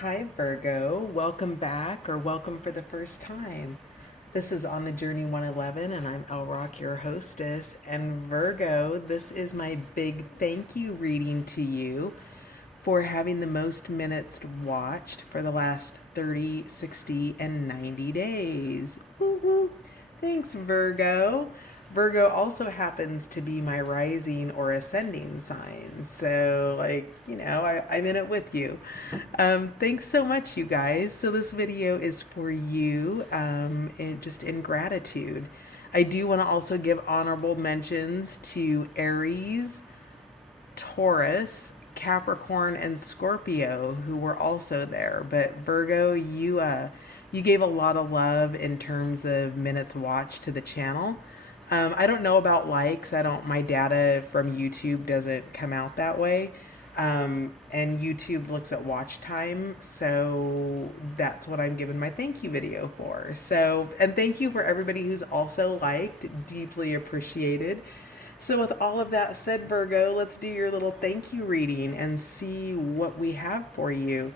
Hi, Virgo. Welcome back or welcome for the first time. This is On the Journey 111, and I'm El Rock, your hostess. And Virgo, this is my big thank you reading to you for having the most minutes watched for the last 30, 60, and 90 days. Woo-hoo. Thanks, Virgo. Virgo also happens to be my rising or ascending sign. So, I'm in it with you. Thanks so much, you guys. So, this video is for you, just in gratitude. I do want to also give honorable mentions to Aries, Taurus, Capricorn, and Scorpio, who were also there. But Virgo, you gave a lot of love in terms of minutes watched to the channel. I don't know about likes. I don't. My data from YouTube doesn't come out that way. And YouTube looks at watch time, so that's what I'm giving my thank you video for. So, and thank you for everybody who's also liked, deeply appreciated. So, with all of that said, Virgo, let's do your little thank you reading and see what we have for you.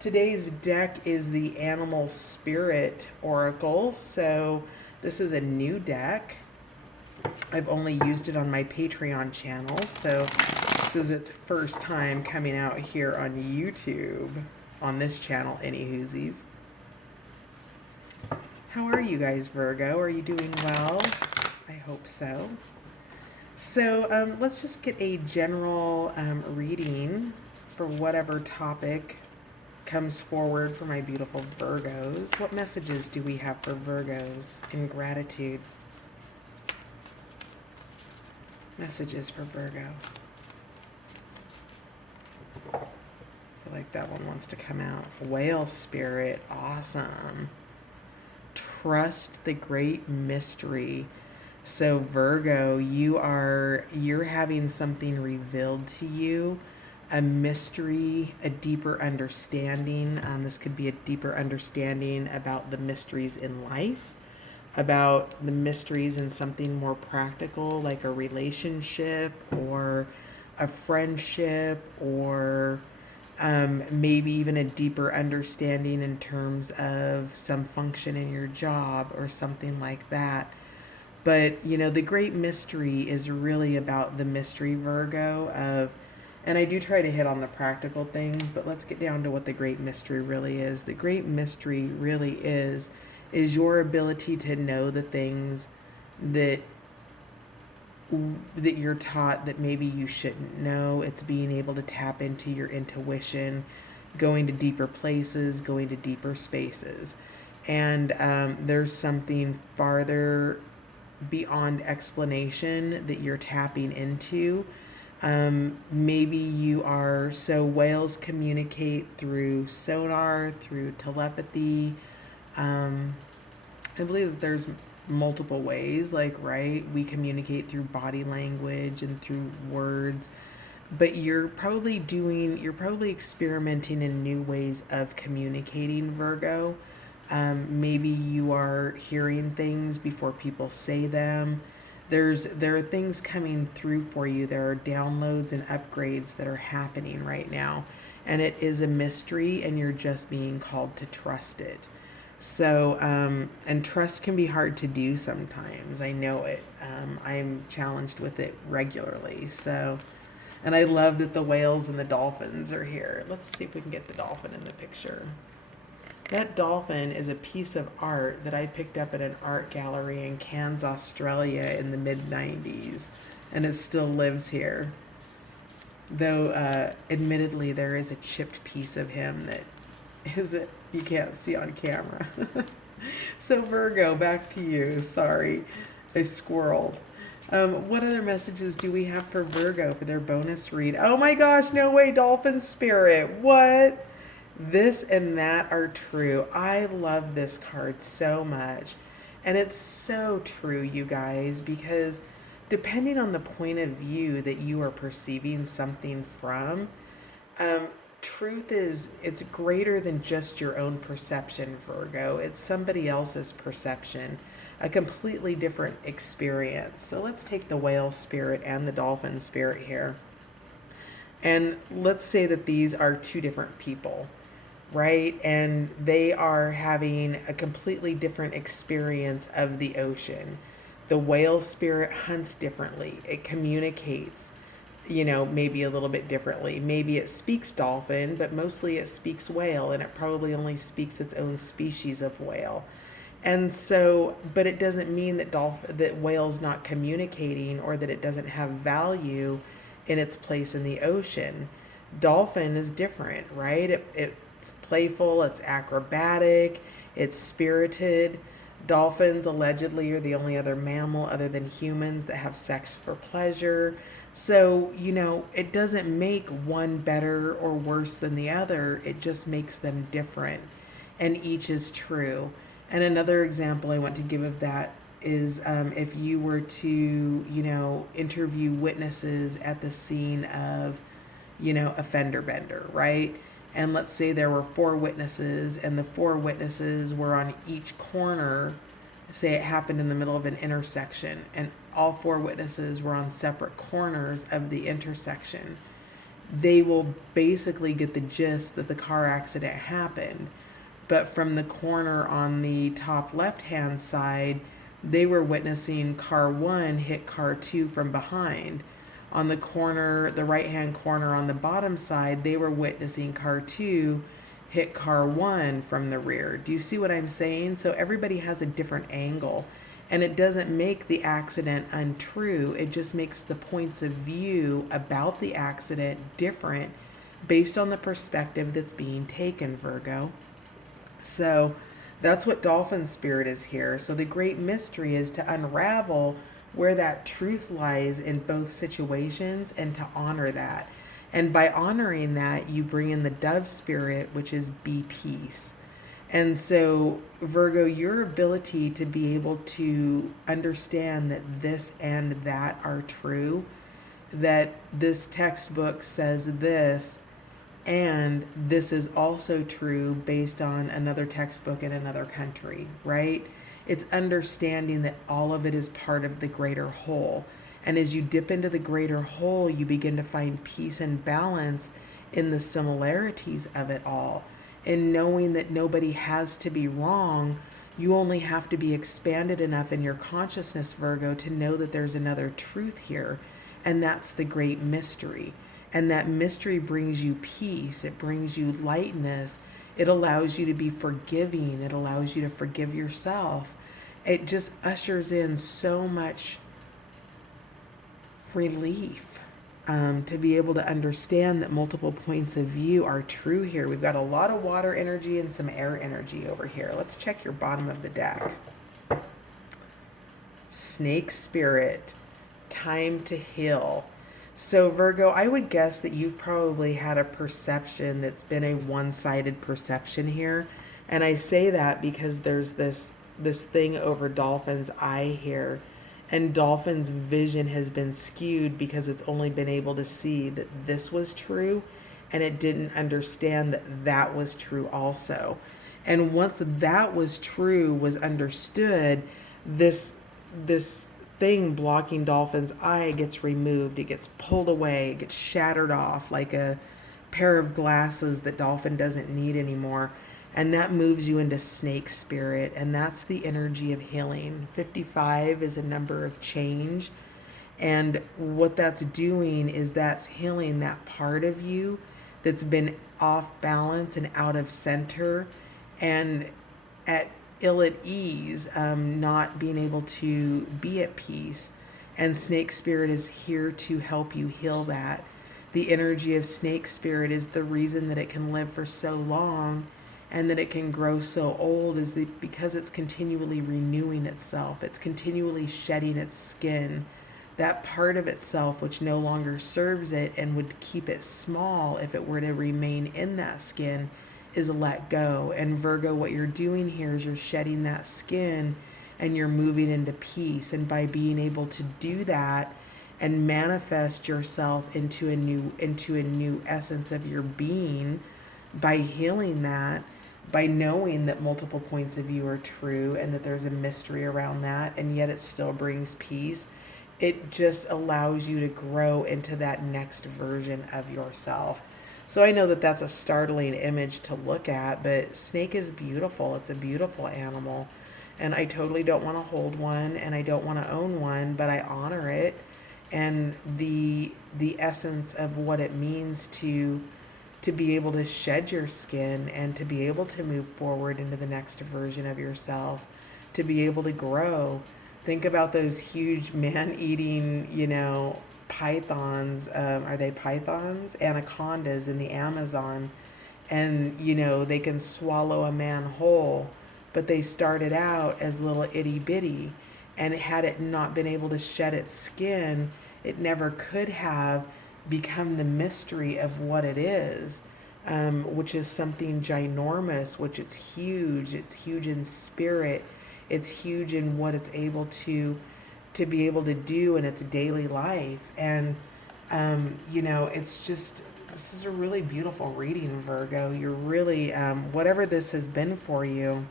Today's deck is the Animal Spirit Oracle. So, this is a new deck. I've only used it on my Patreon channel, so this is its first time coming out here on YouTube, on this channel, any whoosies. How are you guys, Virgo? Are you doing well? I hope so. So let's just get a general reading for whatever topic comes forward for my beautiful Virgos. What messages do we have for Virgos in gratitude? Messages for Virgo. I feel like that one wants to come out. Whale spirit, awesome. Trust the great mystery. So Virgo, you're having something revealed to you, a mystery, a deeper understanding. This could be a deeper understanding about the mysteries in life, about the mysteries in something more practical, like a relationship or a friendship, or maybe even a deeper understanding in terms of some function in your job or something like that. But, the great mystery is really about the mystery, Virgo, and I do try to hit on the practical things, but let's get down to what the great mystery really is. The great mystery really is your ability to know the things that you're taught that maybe you shouldn't know. It's being able to tap into your intuition, going to deeper places, going to deeper spaces. And there's something farther beyond explanation that you're tapping into. Maybe you are, so whales communicate through sonar, through telepathy. I believe that there's multiple ways, like, right? We communicate through body language and through words, but you're probably experimenting in new ways of communicating, Virgo. Maybe you are hearing things before people say them. There are things coming through for you. There are downloads and upgrades that are happening right now, and it is a mystery, and you're just being called to trust it. So, and trust can be hard to do sometimes. I know it. I'm challenged with it regularly. So, and I love that the whales and the dolphins are here. Let's see if we can get the dolphin in the picture. That dolphin is a piece of art that I picked up at an art gallery in Cairns, Australia in the mid-90s, and it still lives here. Though, admittedly, there is a chipped piece of him that you can't see on camera. So Virgo, back to you. Sorry, I squirreled. What other messages do we have for Virgo for their bonus read? Oh my gosh, no way, dolphin spirit. What? This and that are true. I love this card so much. And it's so true, you guys, because depending on the point of view that you are perceiving something from, truth is, it's greater than just your own perception, Virgo. It's somebody else's perception, a completely different experience. So let's take the whale spirit and the dolphin spirit here. And let's say that these are two different people. right? And they are having a completely different experience of the ocean. The whale spirit hunts differently, it communicates, maybe a little bit differently. Maybe it speaks dolphin, but mostly it speaks whale, and it probably only speaks its own species of whale. And so, but it doesn't mean that that whale's not communicating, or that it doesn't have value in its place in the ocean. Dolphin is different, right? It's playful, it's acrobatic, it's spirited. Dolphins allegedly are the only other mammal other than humans that have sex for pleasure. So, it doesn't make one better or worse than the other. It just makes them different. And each is true. And another example I want to give of that is if you were to, interview witnesses at the scene of, a fender bender, right? And let's say there were 4 witnesses, and the 4 witnesses were on each corner. Say it happened in the middle of an intersection, and all 4 witnesses were on separate corners of the intersection. They will basically get the gist that the car accident happened. But from the corner on the top left-hand side, they were witnessing car 1 hit car 2 from behind. On the corner, the right-hand corner on the bottom side, they were witnessing car 2 hit car 1 from the rear. Do you see what I'm saying? So everybody has a different angle. And it doesn't make the accident untrue. It just makes the points of view about the accident different based on the perspective that's being taken, Virgo. So that's what dolphin spirit is here. So the great mystery is to unravel where that truth lies in both situations and to honor that. And by honoring that, you bring in the dove spirit, which is be peace. And so, Virgo, your ability to be able to understand that this and that are true, that this textbook says this, and this is also true based on another textbook in another country, right? It's understanding that all of it is part of the greater whole. And as you dip into the greater whole, you begin to find peace and balance in the similarities of it all. And knowing that nobody has to be wrong, you only have to be expanded enough in your consciousness, Virgo, to know that there's another truth here. And that's the great mystery. And that mystery brings you peace. It brings you lightness. It allows you to be forgiving. It allows you to forgive yourself. It just ushers in so much relief to be able to understand that multiple points of view are true here. We've got a lot of water energy and some air energy over here. Let's check your bottom of the deck. Snake spirit, time to heal. So Virgo, I would guess that you've probably had a perception that's been a one-sided perception here. And I say that because there's this thing over Dolphin's eye here. And Dolphin's vision has been skewed because it's only been able to see that this was true, and it didn't understand that that was true also. And once that was true, was understood, this thing blocking Dolphin's eye gets removed. It gets pulled away. It gets shattered off like a pair of glasses that Dolphin doesn't need anymore. And that moves you into snake spirit. And that's the energy of healing. 55 is a number of change. And what that's doing is that's healing that part of you that's been off balance and out of center and ill at ease, not being able to be at peace. And snake spirit is here to help you heal that. The energy of snake spirit is the reason that it can live for so long and that it can grow so old is because it's continually renewing itself. It's continually shedding its skin. That part of itself which no longer serves it and would keep it small if it were to remain in that skin is let go. And Virgo, what you're doing here is you're shedding that skin and you're moving into peace. And by being able to do that and manifest yourself into a new essence of your being, by healing that, by knowing that multiple points of view are true and that there's a mystery around that, and yet it still brings peace, it just allows you to grow into that next version of yourself. So I know that that's a startling image to look at, but snake is beautiful. It's a beautiful animal. And I totally don't want to hold one and I don't want to own one, but I honor it and the essence of what it means to be able to shed your skin and to be able to move forward into the next version of yourself, to be able to grow. Think about those huge man-eating, pythons. Are they pythons? Anacondas in the Amazon. And, they can swallow a man whole, but they started out as little itty bitty. And had it not been able to shed its skin, it never could have become the mystery of what it is, which is something ginormous, which it's huge. It's huge in spirit. It's huge in what it's able to be able to do in its daily life. And, it's just, this is a really beautiful reading, Virgo. You're really, whatever this has been for you,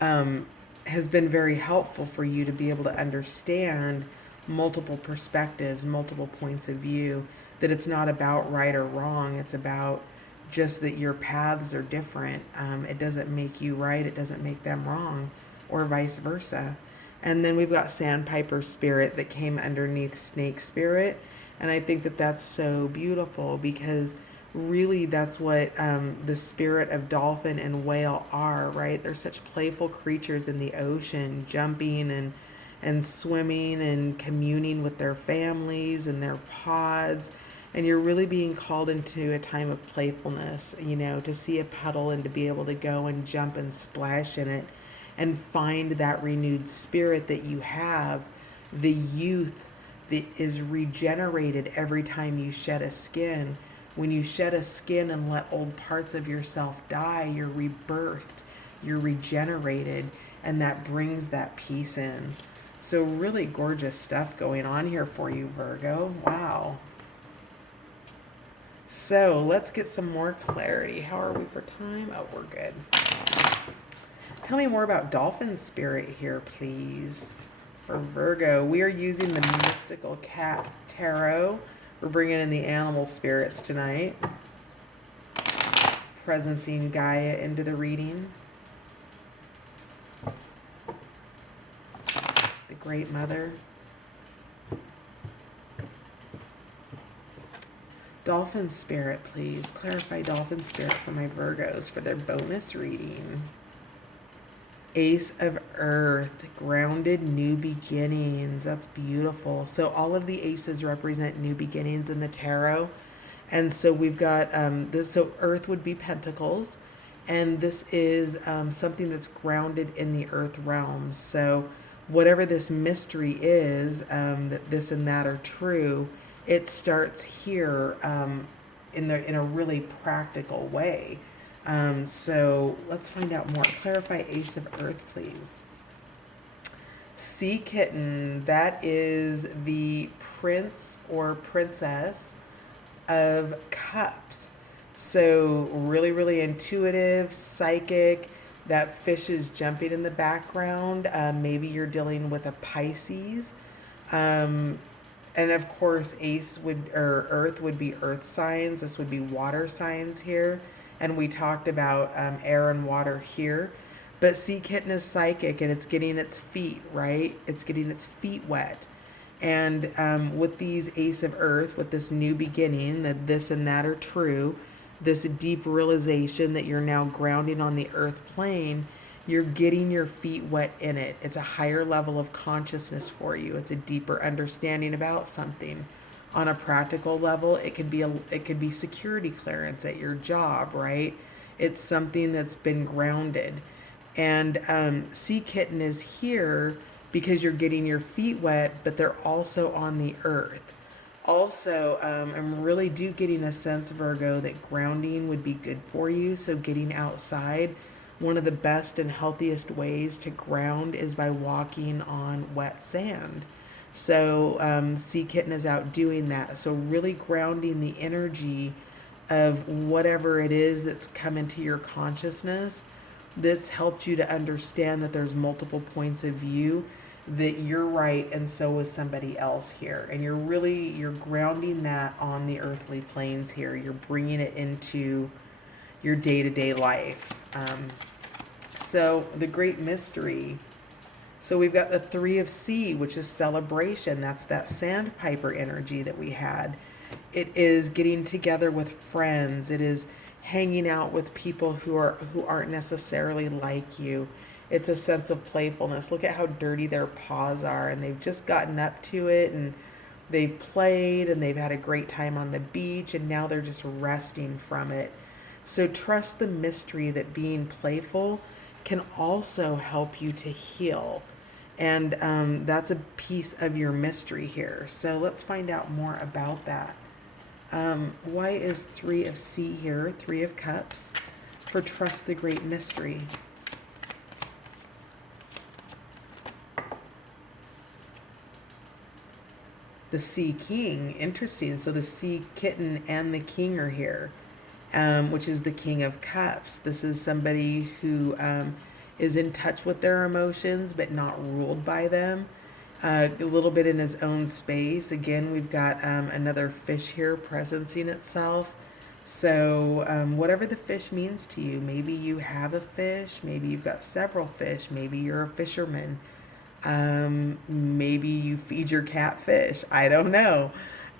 has been very helpful for you to be able to understand multiple perspectives, multiple points of view, that it's not about right or wrong. It's about just that your paths are different. It doesn't make you right. It doesn't make them wrong, or vice versa. And then we've got Sandpiper Spirit that came underneath Snake Spirit. And I think that that's so beautiful, because really that's what the spirit of dolphin and whale are, right? They're such playful creatures in the ocean, jumping and swimming and communing with their families and their pods. And you're really being called into a time of playfulness, to see a puddle and to be able to go and jump and splash in it and find that renewed spirit that you have, the youth that is regenerated every time you shed a skin. When you shed a skin and let old parts of yourself die, you're rebirthed, you're regenerated, and that brings that peace in. So really gorgeous stuff going on here for you, Virgo. Wow. So let's get some more clarity. How are we for time? Oh, we're good. Tell me more about dolphin spirit here, please. For Virgo, we are using the Mystical Cat Tarot. We're bringing in the animal spirits tonight. Presencing Gaia into the reading. The Great Mother. Dolphin spirit, please. Clarify dolphin spirit for my Virgos for their bonus reading. Ace of Earth, grounded new beginnings. That's beautiful. So all of the aces represent new beginnings in the tarot. And so we've got this. So Earth would be Pentacles. And this is something that's grounded in the Earth realm. So whatever this mystery is, that this and that are true, it starts here in a really practical way. So let's find out more. Clarify Ace of Earth, please. Sea Kitten, that is the prince or princess of cups. So really, really intuitive, psychic. That fish is jumping in the background. Maybe you're dealing with a Pisces. And of course, Earth would be earth signs. This would be water signs here. And we talked about air and water here. But Sea Kitten is psychic, and it's getting its feet, right? It's getting its feet wet. And with these Ace of Earth, with this new beginning, that this and that are true, this deep realization that you're now grounding on the earth plane, you're getting your feet wet in it. It's a higher level of consciousness for you. It's a deeper understanding about something. On a practical level, it could be security clearance at your job, right? It's something that's been grounded. And Sea Kitten is here because you're getting your feet wet, but they're also on the earth. Also, I'm really getting a sense, Virgo, that grounding would be good for you. So getting outside, one of the best and healthiest ways to ground is by walking on wet sand. So Sea Kitten is out doing that. So really grounding the energy of whatever it is that's come into your consciousness, that's helped you to understand that there's multiple points of view, that you're right and so is somebody else here. And you're grounding that on the earthly planes here. You're bringing it into your day-to-day life. So the great mystery. So we've got the three of sea, which is celebration. That's that sandpiper energy that we had. It is getting together with friends. It is hanging out with people who aren't necessarily like you. It's a sense of playfulness. Look at how dirty their paws are, and they've just gotten up to it, and they've played, and they've had a great time on the beach, and now they're just resting from it. So trust the mystery that being playful can also help you to heal. And that's a piece of your mystery here. So let's find out more about that. Why is three of sea here, three of cups, for trust the great mystery? The sea king, interesting. So the sea kitten and the king are here, which is the king of cups. This is somebody who is in touch with their emotions but not ruled by them. A little bit in his own space. Again, we've got another fish here presencing itself. So whatever the fish means to you, maybe you have a fish, maybe you've got several fish, maybe you're a fisherman, maybe you feed your cat fish. I don't know.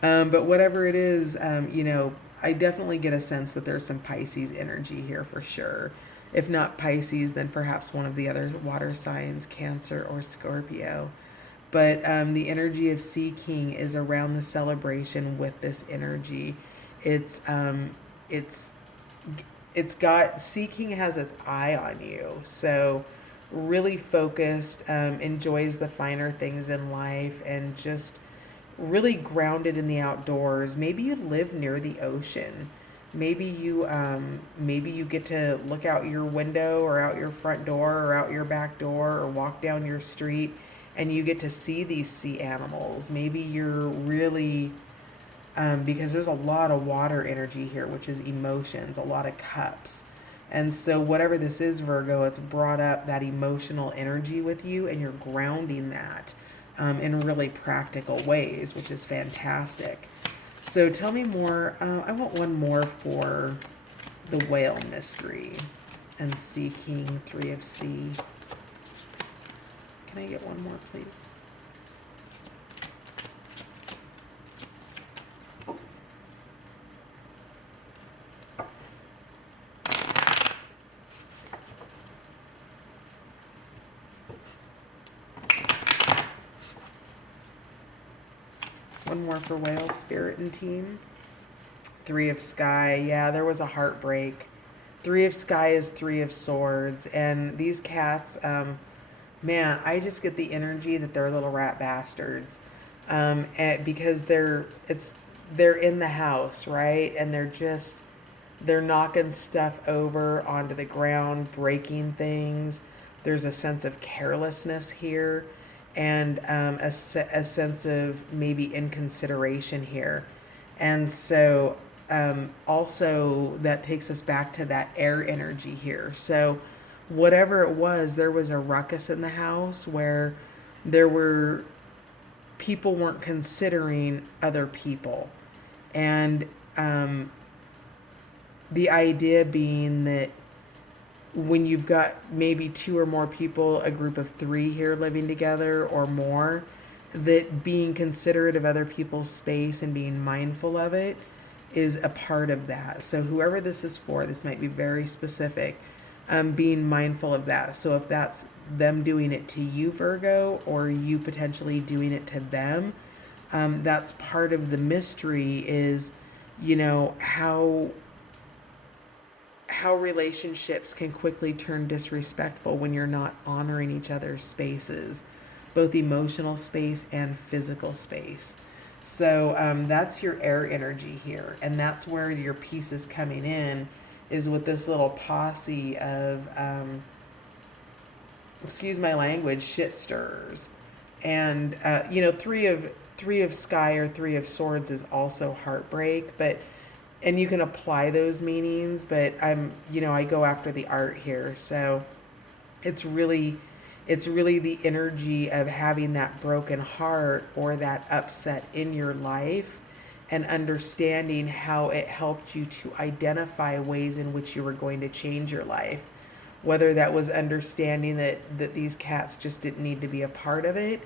But whatever it is, I definitely get a sense that there's some Pisces energy here for sure. If not Pisces, then perhaps one of the other water signs, Cancer or Scorpio. But the energy of Sea King is around the celebration with this energy. It's it's it's got Sea King has its eye on you, so really focused, enjoys the finer things in life, and just really grounded in the outdoors. Maybe you live near the ocean. Maybe you get to look out your window or out your front door or out your back door or walk down your street and you get to see these sea animals. Maybe you're really because there's a lot of water energy here, which is emotions, a lot of cups. And so, whatever this is, Virgo, it's brought up that emotional energy with you, and you're grounding that in really practical ways, which is fantastic. So, tell me more. I want one more for the whale mystery and Sea King, Three of Sea. Can I get one more, please? One more for whale, spirit and team. Three of sky. Yeah, there was a heartbreak. Three of sky is three of swords. And these cats, man, I just get the energy that they're little rat bastards. Because they're in the house, right? And they're knocking stuff over onto the ground, breaking things. There's a sense of carelessness here, and a sense of maybe inconsideration here. And so also that takes us back to that air energy here. So whatever it was, there was a ruckus in the house where there were people weren't considering other people. And the idea being that when you've got maybe two or more people, a group of three here living together or more, that being considerate of other people's space and being mindful of it is a part of that. So whoever this is for, this might be very specific, being mindful of that. So if that's them doing it to you, Virgo, or you potentially doing it to them, that's part of the mystery is, how relationships can quickly turn disrespectful when you're not honoring each other's spaces, both emotional space and physical space. So that's your air energy here, and that's where your piece is coming in, is with this little posse of, excuse my language, shit stirrers. And three of sky or three of swords is also heartbreak, but and you can apply those meanings, but I go after the art here. So it's really It's really the energy of having that broken heart or that upset in your life and understanding how it helped you to identify ways in which you were going to change your life. Whether that was understanding that these cats just didn't need to be a part of it,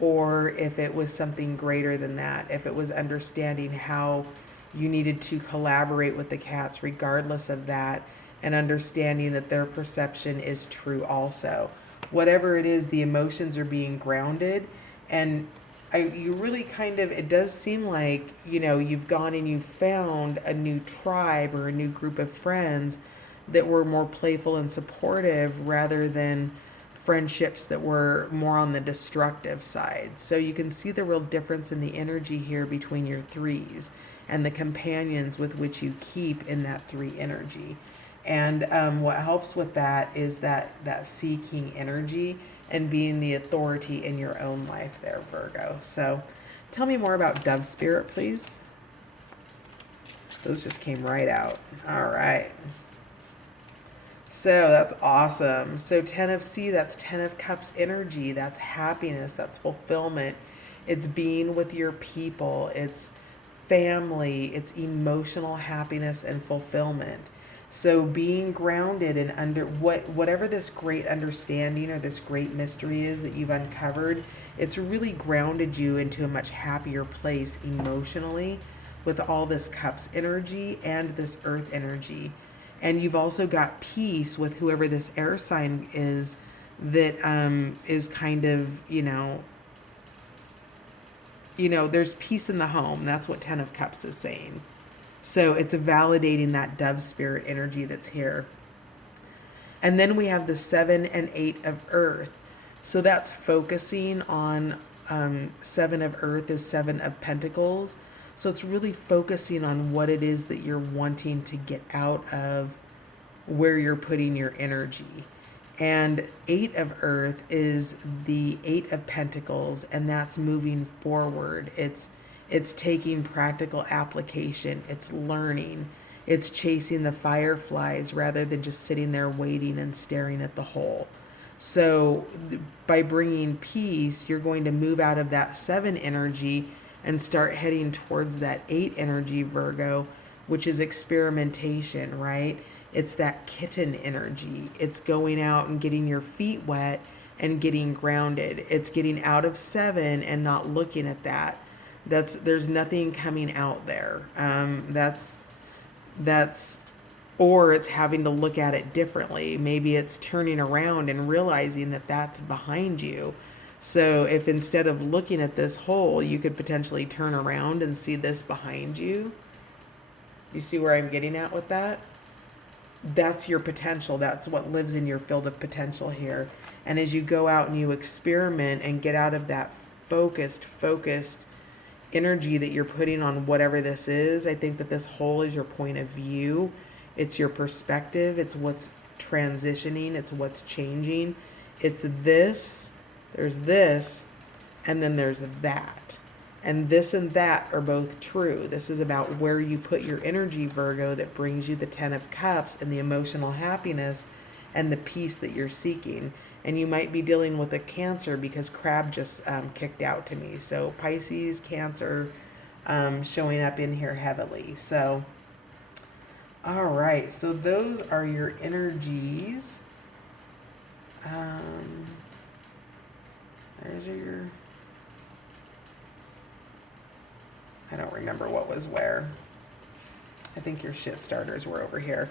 or if it was something greater than that, if it was understanding how you needed to collaborate with the cats regardless of that, and understanding that their perception is true also. Whatever it is, the emotions are being grounded. And you really kind of, it does seem like, you've gone and you've found a new tribe or a new group of friends that were more playful and supportive rather than friendships that were more on the destructive side. So you can see the real difference in the energy here between your threes and the companions with which you keep in that three energy. And what helps with that is that seeking energy and being the authority in your own life there, Virgo. So tell me more about Dove Spirit, please. Those just came right out. All right. So that's awesome. So 10 of C, that's 10 of Cups energy. That's happiness. That's fulfillment. It's being with your people. It's family. It's emotional happiness and fulfillment. So being grounded and under whatever this great understanding or this great mystery is that you've uncovered, it's really grounded you into a much happier place emotionally with all this Cups energy and this Earth energy. And you've also got peace with whoever this air sign is that is kind of, there's peace in the home. That's what 10 of Cups is saying. So it's validating that Dove Spirit energy that's here. And then we have the 7 and 8 of Earth. So that's focusing on 7 of Earth is 7 of Pentacles. So it's really focusing on what it is that you're wanting to get out of where you're putting your energy. And 8 of Earth is the 8 of Pentacles, and that's moving forward. It's taking practical application. It's learning. It's chasing the fireflies rather than just sitting there waiting and staring at the hole. So by bringing peace, you're going to move out of that 7 energy and start heading towards that 8 energy, Virgo, which is experimentation, right? It's that kitten energy. It's going out and getting your feet wet and getting grounded. It's getting out of 7 and not looking at that. There's nothing coming out there. Or it's having to look at it differently. Maybe it's turning around and realizing that that's behind you. So if instead of looking at this hole, you could potentially turn around and see this behind you. You see where I'm getting at with that? That's your potential. That's what lives in your field of potential here. And as you go out and you experiment and get out of that focused energy that you're putting on whatever this is, I think that this hole is your point of view. It's your perspective. It's what's transitioning. It's what's changing. It's this. There's this, and then there's that. And this and that are both true. This is about where you put your energy, Virgo, that brings you the 10 of Cups and the emotional happiness and the peace that you're seeking. And you might be dealing with a Cancer because Crab just kicked out to me. So Pisces, Cancer showing up in here heavily. So, all right. So those are your energies. There's your... I don't remember what was where. I think your shit starters were over here.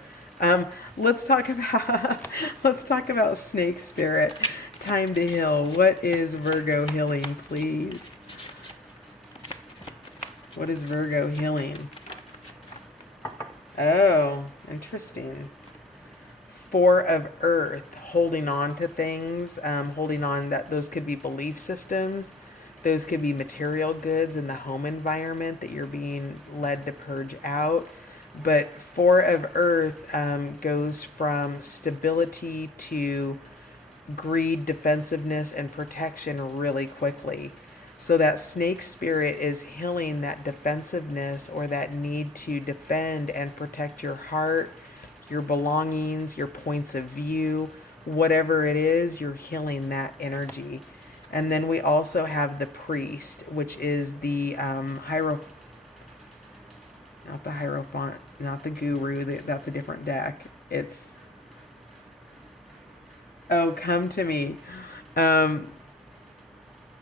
Let's talk about Snake Spirit. Time to heal. What is Virgo healing, please? What is Virgo healing? Oh, interesting. 4 of Earth, holding on to things, holding on that those could be belief systems. Those could be material goods in the home environment that you're being led to purge out. But 4 of Earth goes from stability to greed, defensiveness, and protection really quickly. So that Snake Spirit is healing that defensiveness or that need to defend and protect your heart, your belongings, your points of view, whatever it is, you're healing that energy. And then we also have the priest, which is the not the Hierophant, not the Guru. That's a different deck. It's, oh, come to me. Um,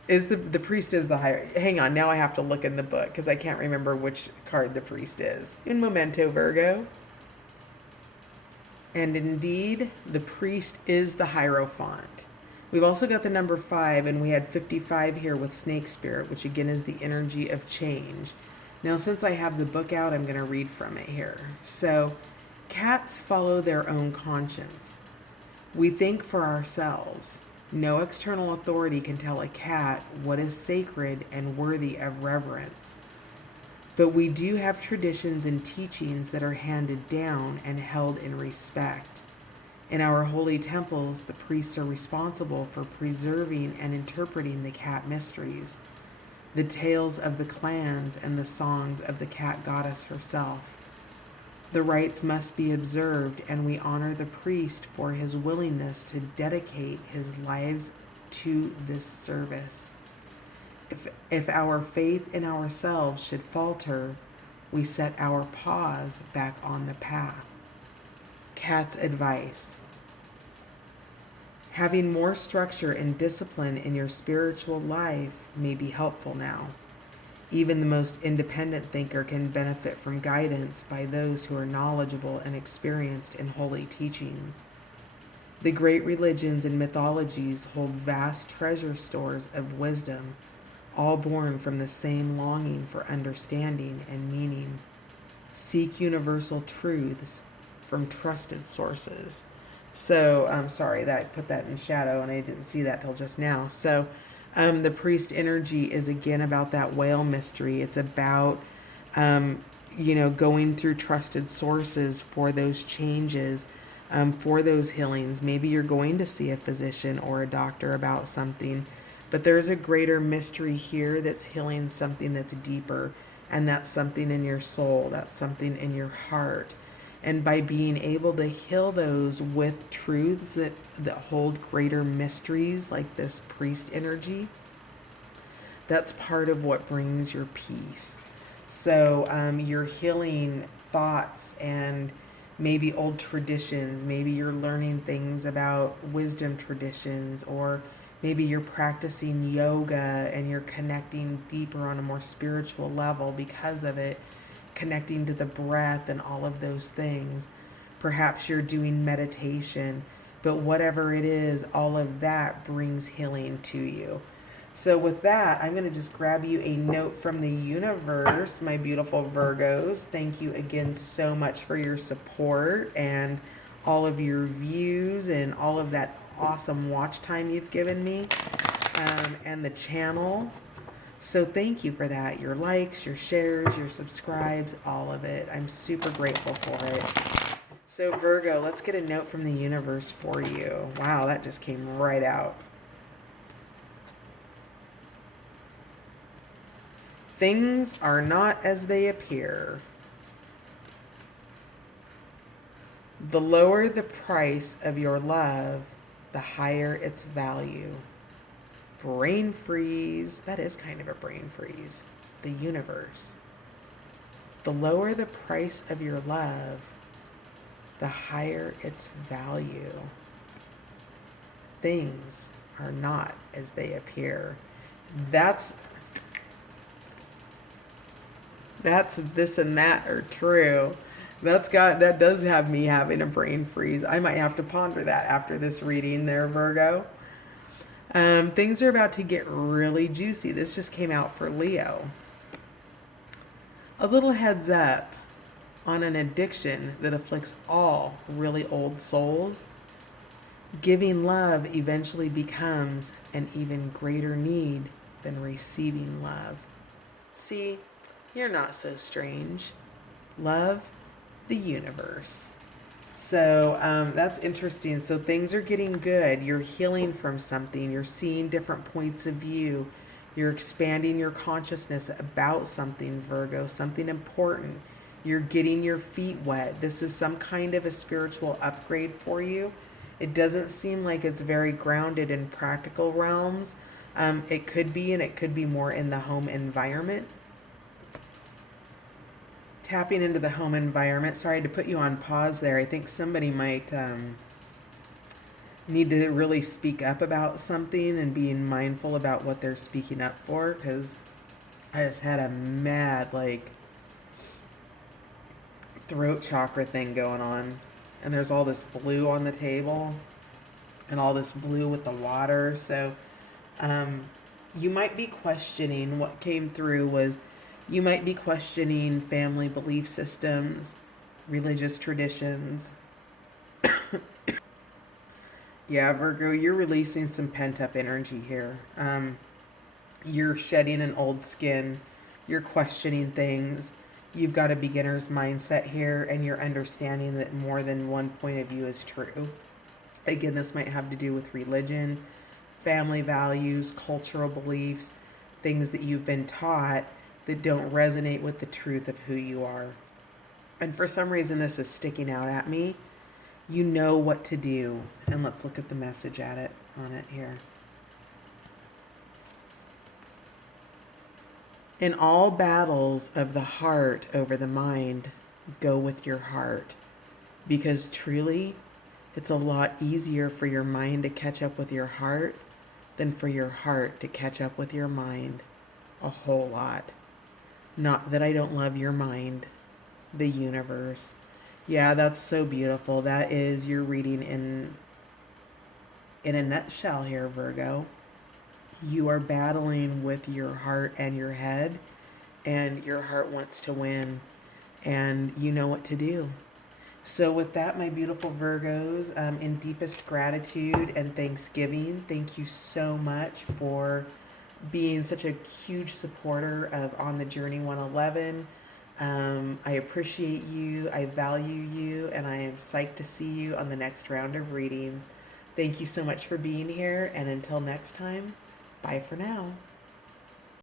is the priest is the higher. Hang on, now I have to look in the book because I can't remember which card the priest is. In Memento, Virgo. And indeed, the priest is the Hierophant. We've also got the number 5, and we had 55 here with Snake Spirit, which again is the energy of change. Now, since I have the book out, I'm going to read from it here. So, cats follow their own conscience. We think for ourselves. No external authority can tell a cat what is sacred and worthy of reverence. But we do have traditions and teachings that are handed down and held in respect. In our holy temples, the priests are responsible for preserving and interpreting the cat mysteries, the tales of the clans and the songs of the cat goddess herself. The rites must be observed, and we honor the priest for his willingness to dedicate his lives to this service. If our faith in ourselves should falter, we set our paws back on the path. Cat's advice. Having more structure and discipline in your spiritual life may be helpful now. Even the most independent thinker can benefit from guidance by those who are knowledgeable and experienced in holy teachings. The great religions and mythologies hold vast treasure stores of wisdom, all born from the same longing for understanding and meaning. Seek universal truths from trusted sources. So, I'm sorry that I put that in shadow and I didn't see that till just now. So, the priest energy is again about that whale mystery. It's about, going through trusted sources for those changes, for those healings. Maybe you're going to see a physician or a doctor about something, but there's a greater mystery here that's healing something that's deeper, and that's something in your soul, that's something in your heart. And by being able to heal those with truths that hold greater mysteries, like this priest energy, that's part of what brings your peace. So you're healing thoughts and maybe old traditions. Maybe you're learning things about wisdom traditions, or maybe you're practicing yoga and you're connecting deeper on a more spiritual level because of it, connecting to the breath and all of those things. Perhaps you're doing meditation, but whatever it is, all of that brings healing to you. So with that, I'm going to just grab you a note from the universe, my beautiful Virgos. Thank you again so much for your support and all of your views and all of that awesome watch time you've given me, and the channel. So thank you for that. Your likes, your shares, your subscribes, all of it. I'm super grateful for it. So Virgo, let's get a note from the universe for you. Wow, that just came right out. Things are not as they appear. The lower the price of your love, the higher its value. Brain freeze. That is kind of a brain freeze. The universe. The lower the price of your love, the higher its value. Things are not as they appear. That's this and that are true. That does have me having a brain freeze. I might have to ponder that after this reading there, Virgo. Things are about to get really juicy. This just came out for Leo. A little heads up on an addiction that afflicts all really old souls. Giving love eventually becomes an even greater need than receiving love. See, you're not so strange. Love the universe. So that's interesting. So things are getting good. You're healing from something. You're seeing different points of view. You're expanding your consciousness about something, Virgo, something important. You're getting your feet wet. This is some kind of a spiritual upgrade for you. It doesn't seem like it's very grounded in practical realms. It could be, and it could be more in the home environment. Tapping into the home environment. Sorry to put you on pause there. I think somebody might need to really speak up about something and being mindful about what they're speaking up for, because I just had a mad, like, throat chakra thing going on. And there's all this blue on the table and all this blue with the water. So um, you might be questioning what came through was you might be questioning family belief systems, religious traditions. Yeah, Virgo, you're releasing some pent up energy here. You're shedding an old skin. You're questioning things. You've got a beginner's mindset here, and you're understanding that more than one point of view is true. Again, this might have to do with religion, family values, cultural beliefs, things that you've been taught that don't resonate with the truth of who you are. And for some reason, this is sticking out at me. You know what to do. And let's look at the message on it here. In all battles of the heart over the mind, go with your heart. Because truly, it's a lot easier for your mind to catch up with your heart than for your heart to catch up with your mind. A whole lot. Not that I don't love your mind, the universe. Yeah, that's so beautiful. That is your reading in a nutshell here, Virgo. You are battling with your heart and your head, and your heart wants to win, and you know what to do. So, with that, my beautiful Virgos, in deepest gratitude and thanksgiving, thank you so much for being such a huge supporter of On the Journey 111. I appreciate you, I value you, and I am psyched to see you on the next round of readings. Thank you so much for being here, and until next time, bye for now.